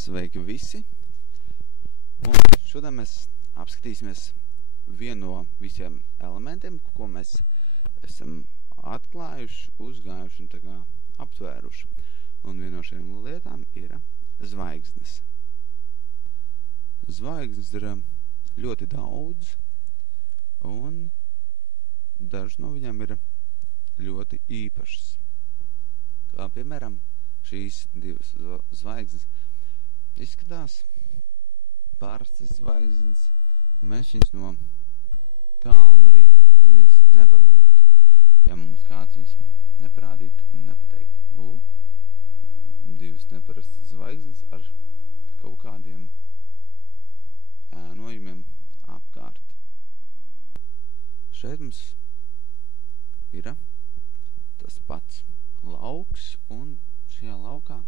Sveiki visi! Un šodien mēs apskatīsimies vienu no visiem elementiem, ko mēs esam atklājuši, uzgājuši un tā kā aptvēruši. Un viena no šiem lietām ir zvaigznes. Zvaigznes ir ļoti daudz, un dažas no viņām ir ļoti īpašas. Kā piemēram, šīs divas zvaigznes izskatās pārastas zvaigznes, un mēs viņas no tāluma arī neviens nepamanītu. Ja mums kāds viņas neparādītu un nepateiktu, lūk, divas neparastas zvaigznes ar kaut kādiem ēnojumiem apkārt. Šeit mums ir tas pats lauks, un šajā laukā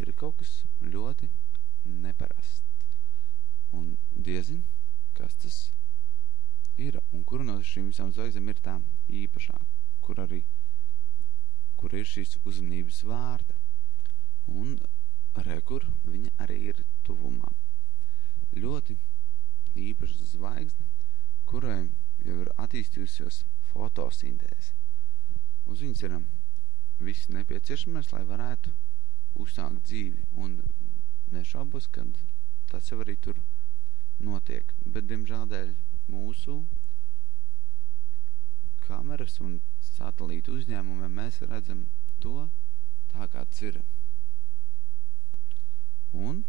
ir kaut kas ļoti neparasts. Un diezin, kas tas ir, un kura no šīm visām zvaigznēm ir tā īpašā, kur ir šīs uzmanības vārda. Un kur viņa arī ir tuvumā. Ļoti īpaša zvaigzne, kurai jau ir attīstījusies fotosintēze. Uz viņas ir viss nepieciešamais, lai varētu uzsākt dzīvi, un nešaubos, kad tas jau arī tur notiek. Bet, diemžēl, dēļ mūsu kameras un satelītu uzņēmumiem mēs redzam to tā, kāds ir. Un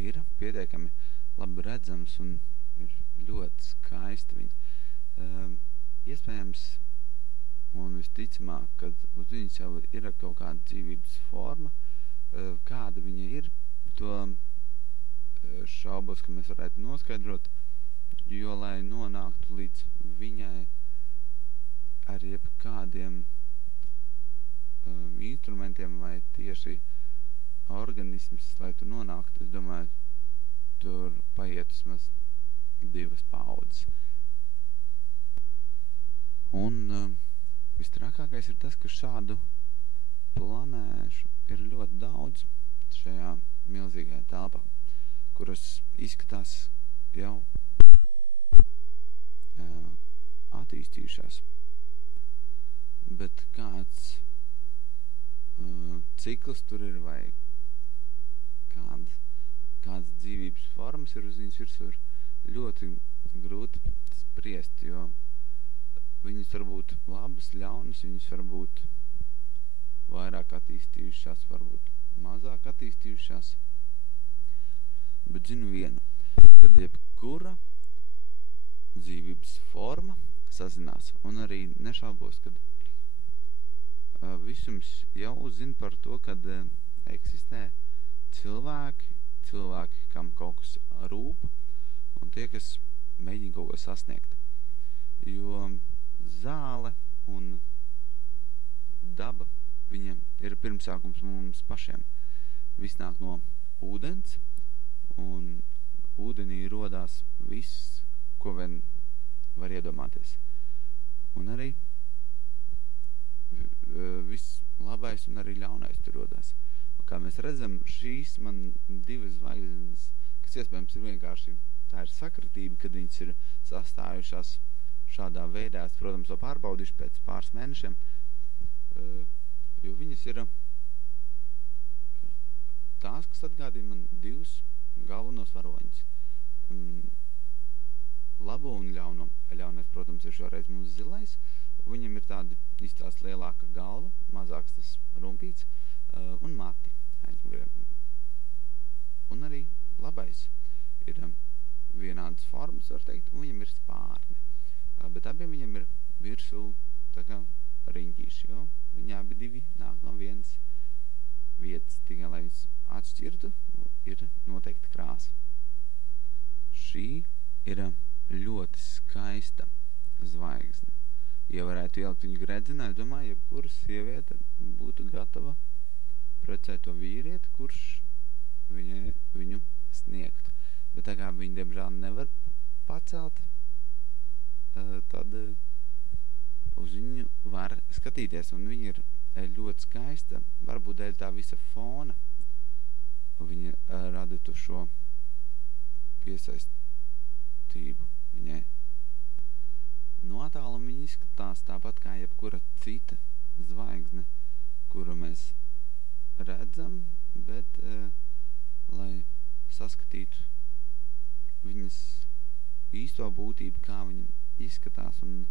ir pietiekami labi redzams un ir ļoti skaisti viņi. Iespējams, un visticamāk, kad uz viņas jau ir kaut kāda dzīvības forma, kāda viņa ir, to šaubos, ka mēs varētu noskaidrot, jo, lai nonāktu līdz viņai ar jebkādiem instrumentiem vai tieši organisms, lai tur nonāktu, es domāju, tur paiet vismaz 2 paudzes. Un vistrakākais ir tas, ka šādu planēšu ir ļoti daudz šajā milzīgajā telpā, kuras izskatās jau attīstījušās. Bet kāds cikls tur ir vai kādas dzīvības formas ir uz viņas virsū, ir ļoti grūti spriest, jo viņas var būt labas, ļaunas, viņas var būt vairāk attīstījušās, varbūt mazāk attīstījušās. Bet zinu vienu, kad jebkura dzīvības forma sazinās, un arī nešaubos, kad visums jau zina par to, kad eksistē cilvēki, kam kaut kas rūp, un tie, kas mēģina kaut ko sasniegt. Jo zāle un daba, viņam ir pirmsākums mums pašiem. Viss nāk no ūdens, un ūdenī rodās viss, ko vien var iedomāties. Un arī viss labais un arī ļaunais tur rodās. Kā mēs redzam, šīs man 2 zvaigznes, kas iespējams ir vienkārši, tā ir sakritība, kad viņas ir sastājušās šādā veidā. Es, protams, to pārbaudīšu pēc pāris mēnešiem, jo viņas ir tās, kas atgādina man 2 galvenos varoņus. Labo un ļauno. Ļaunais, protams, ir šoreiz mums zilais. Viņam ir tāda izstās lielāka galva, mazāks tas rumpīts un mati. Un arī labais ir vienādas formas, var teikt, un viņam ir spārni. Bet abiem viņam ir virsū tā kā riņķīši, jo viņi abi 2 nāk no vienas vietas. Tikai, lai viņas atšķirtu, ir noteikti krāsa. Šī ir ļoti skaista zvaigzne. Ja varētu ielikt viņu gredzenā, es domāju, jebkura sieviete būtu gatava precēt to vīrieti, kurš viņu sniegtu. Bet tā kā viņi, diemžēl, nevar pacelt, tad uz viņu var skatīties, un viņa ir ļoti skaista, varbūt dēļ tā visa fona. Viņa rādi tu šo piesaistību viņai. No attāluma viņa izskatās tāpat kā jebkura cita zvaigzne, kuru mēs redzam, bet, lai saskatītu viņas īsto būtību, kā viņa izskatās un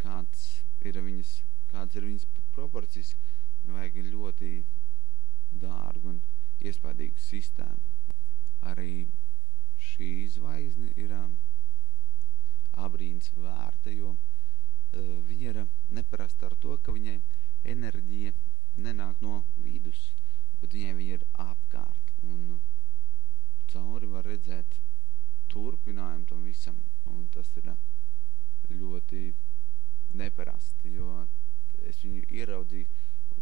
kādas ir viņas proporcijas, vajag ļoti dārgu un iespaidīgu sistēmu. Arī šī zvaigzne ir abrīns vērta, jo viņa ir neparasta ar to, ka viņai enerģija nenāk no vidus, bet viņa ir apkārt, un cauri var redzēt turpinājumu tam visam, un tas ir ļoti neparasti, jo es viņu ieraudzīju,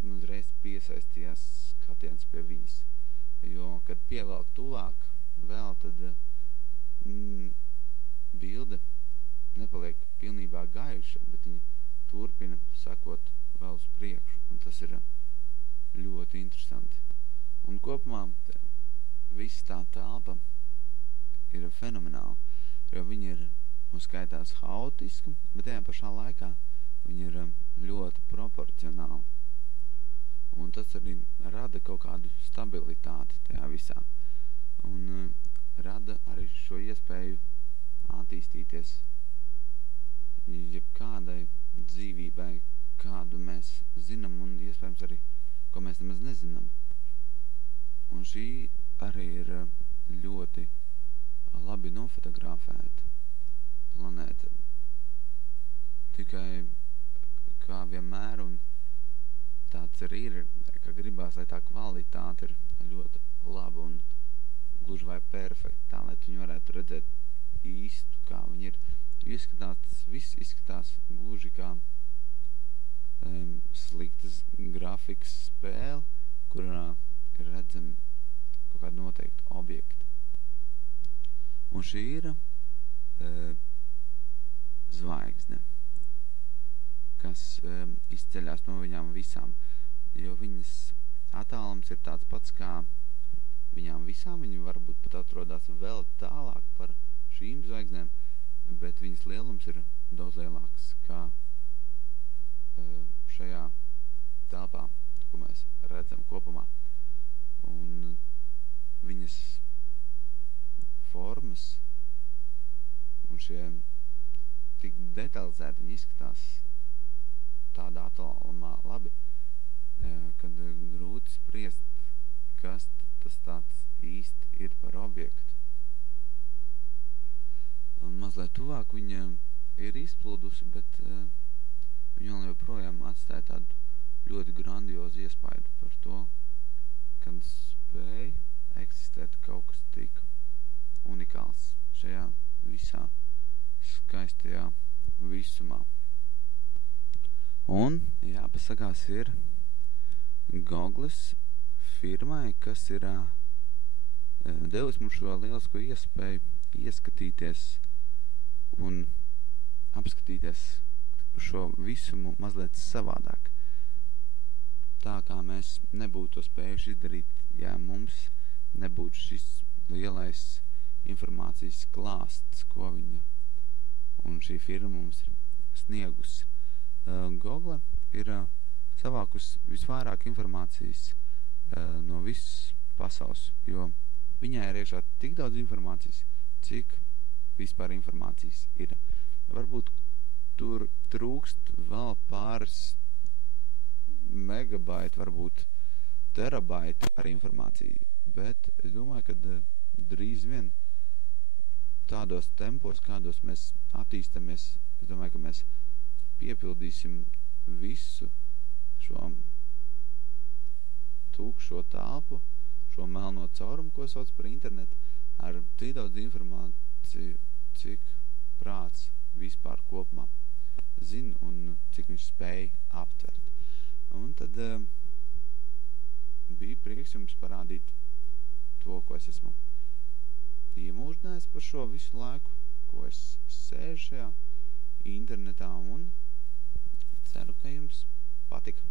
un uzreiz piesaistījās skatiens pie viņas, jo, kad pievelk tuvāk vēl, tad bilde nepaliek pilnībā gaiša, bet viņa turpina sakot vēl uz priekšu, un tas ir ļoti interesanti. Un kopumā viss tā telpa ir fenomenāla, jo viņa ir uzskaitās haotiska, bet tajā pašā laikā viņa ir ļoti proporcionāla. Un tas arī rada kaut kādu stabilitāti tajā visā. Un rada arī šo iespēju attīstīties jebkādai dzīvībai, kādu mēs zinām, un iespējams arī, ko mēs nemaz nezinām. Un šī arī ir ļoti labi nofotografēta planēta. Tikai kā vienmēr, un tāds arī ir, ka gribās, lai tā kvalitāte ir ļoti laba un gluži vai perfekta, tā, lai tu viņu varētu redzēt īstu, kā viņi ir. Tas viss izskatās gluži kā sliktas grafikas spēle, kurā ir redzami kaut kādi noteikti objekti. Un šī ir zvaigzne, kas izceļās no viņām visām, jo viņas attālums ir tāds pats kā viņām visām. Viņi varbūt pat atrodas vēl tālāk par šīm zvaigznēm, bet viņas lielums ir daudz lielāks kā šajā telpā, ko mēs redzam kopumā. Un viņas formas un šie tik detalizēti viņi izskatās tādā attālumā labi, kad grūti spriest, kas tas tāds īsti ir par objektu. Un mazliet tuvāk viņa ir izplūdusi, bet viņa joprojām atstāja tādu ļoti grandiozu iespaidu par to, kad spēja eksistēt kaut kas tik unikāls šajā visā skaistajā visumā. Un jāpasakās ir Googles firmai, kas ir devis mums šo lielisko iespēju ieskatīties un apskatīties šo visumu mazliet savādāk. Tā kā mēs nebūtu to spējuši izdarīt, ja mums nebūtu šis lielais informācijas klāsts, ko viņa un šī firma mums ir sniegusi. Google ir savākus visvairāk informācijas no visas pasaules, jo viņai ir iekšā tik daudz informācijas, cik vispār informācijas ir. Varbūt tur trūkst vēl pāris megabaiti, varbūt terabaiti ar informāciju, bet es domāju, ka drīz vien tādos tempos, kādos mēs attīstamies, es domāju, ka mēs piepildīsim visu šo tukšo telpu, šo melno caurumu, ko sauc par internetu, ar tik daudz informāciju, cik prāts vispār kopumā zina un cik viņš spēja aptvert. Un tad bija prieks jums parādīt to, ko es esmu iemūždinājis par šo visu laiku, ko es sēžu šajā internetā, un ceru, ka jums patika.